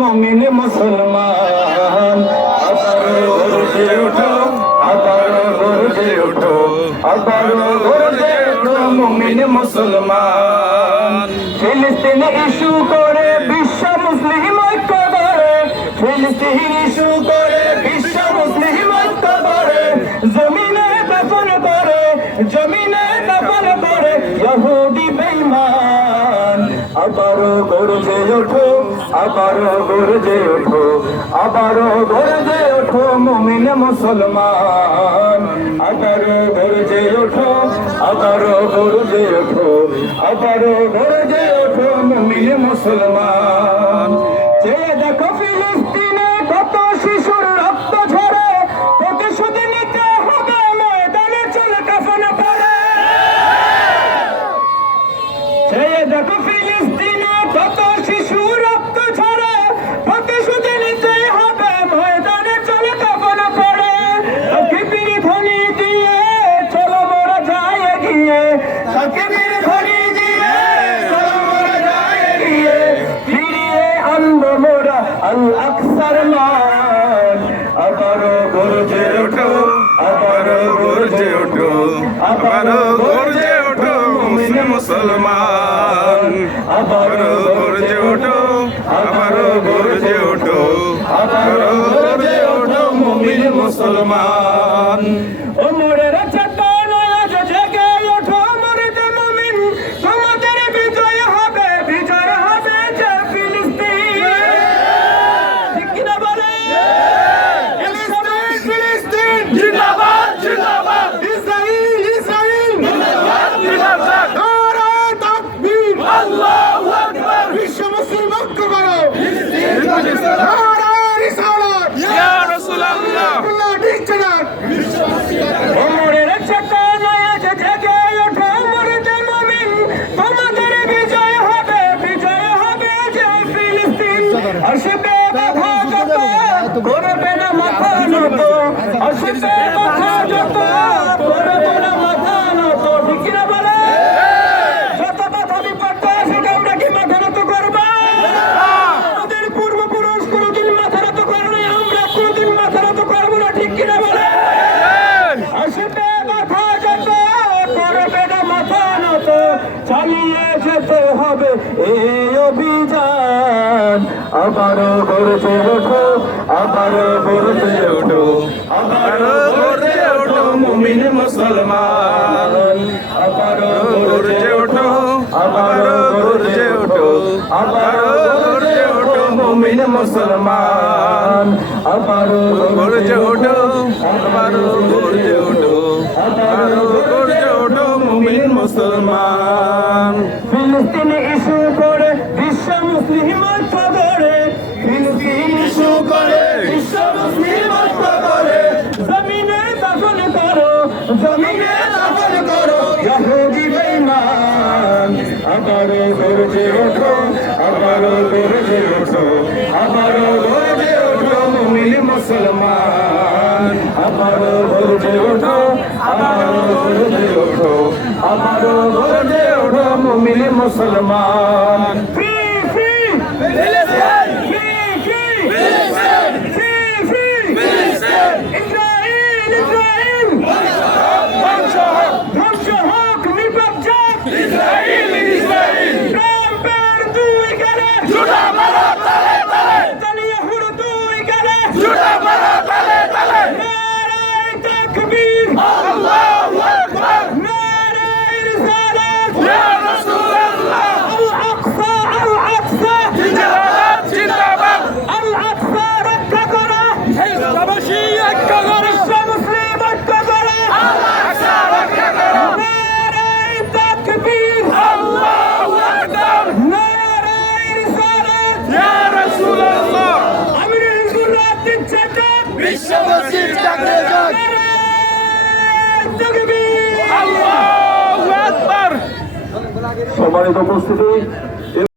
মমিন মুসলমান। আবার গর্জে উঠো, আবার গর্জে উঠো, আবার গর্জে উঠো মমিন মুসলমান। ফিলিস্তিন ইস্যু করে বিশ্ব মুসলিম ঐক্য করে ফিলিস্তিন ইস্যু করে আবারও গর্জে ওঠো আবারও গর্জে ওঠো আবারও গর্জে ওঠো মুমিন মুসলমান। আবারও গর্জে ওঠো আবারও গর্জে ওঠো আবারও গর্জে ওঠো মুমিন মুসলমান। যে দেখো ফিলিস্তিনে কত শিশুর রক্ত ঝরে প্রতিশোধ আল আকসার মান চালিয়ে যেতে হবে। এই অভিযান আবারও গর্জে ওঠো আবারও গর্জে ওঠো। আবারও গর্জে ওঠো মুমিন মুসলমান। আবারও গর্জে ওঠো আবারও গর্জে ওঠো। আবারও গর্জে ওঠো মুমিন মুসলমান। আবারও গর্জে ওঠো আবারও ফিলিস্তিন ইস্যু করে বিশ্ব মুসলিম করে ফিলিস্তিন ইস্যু করে বিশ্ব মুসলিম করে জমিনে দখল করো, জমিনে দখল করো। ইহুদি বেঈমান আবারও গর্জে ওঠো আবারও গর্জে ওঠো আবারও গর্জে ওঠো, মুমিন মুসলমান। আবারও গর্জে ওঠো আবারও গর্জে ওঠো আবারও গর্জে মুমিন মুসলমান। Free free free free free free Israel Israel ধ্বংস হোক ধ্বংস হোক নির্বাচন ইসরাইল ইসরাইল ট্রাম্পের দুই গালে জুতা সম্মানিত উপস্থিতি